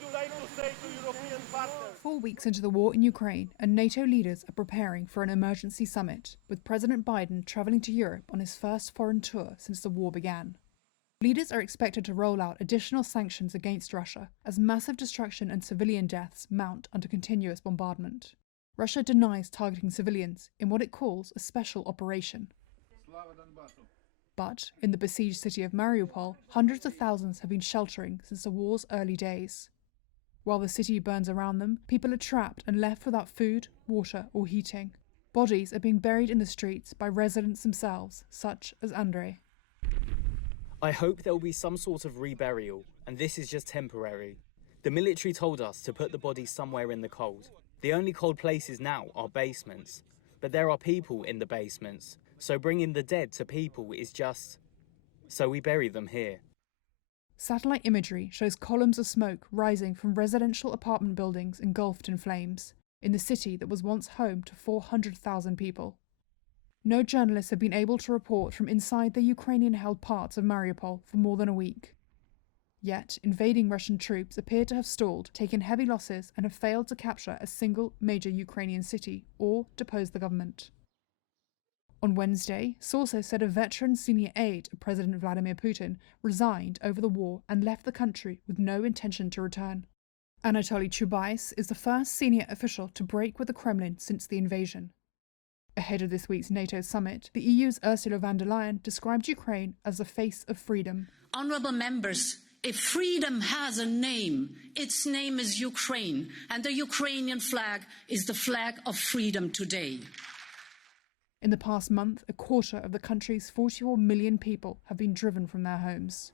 you like to say to European partners? 4 weeks into the war in Ukraine, and NATO leaders are preparing for an emergency summit, with President Biden travelling to Europe on his first foreign tour since the war began. Leaders are expected to roll out additional sanctions against Russia as massive destruction and civilian deaths mount under continuous bombardment. Russia denies targeting civilians in what it calls a special operation. But in the besieged city of Mariupol, hundreds of thousands have been sheltering since the war's early days. While the city burns around them, people are trapped and left without food, water, or heating. Bodies are being buried in the streets by residents themselves, such as Andrei. I hope there will be some sort of reburial, and this is just temporary. The military told us to put the bodies somewhere in the cold. The only cold places now are basements, but there are people in the basements, so bringing the dead to people is just... so we bury them here. Satellite imagery shows columns of smoke rising from residential apartment buildings engulfed in flames, in the city that was once home to 400,000 people. No journalists have been able to report from inside the Ukrainian-held parts of Mariupol for more than a week. Yet, invading Russian troops appear to have stalled, taken heavy losses, and have failed to capture a single major Ukrainian city or depose the government. On Wednesday, sources said a veteran senior aide of President Vladimir Putin resigned over the war and left the country with no intention to return. Anatoly Chubais is the first senior official to break with the Kremlin since the invasion. Ahead of this week's NATO summit, the EU's Ursula von der Leyen described Ukraine as the face of freedom. Honourable members, if freedom has a name, its name is Ukraine, and the Ukrainian flag is the flag of freedom today. In the past month, a quarter of the country's 44 million people have been driven from their homes.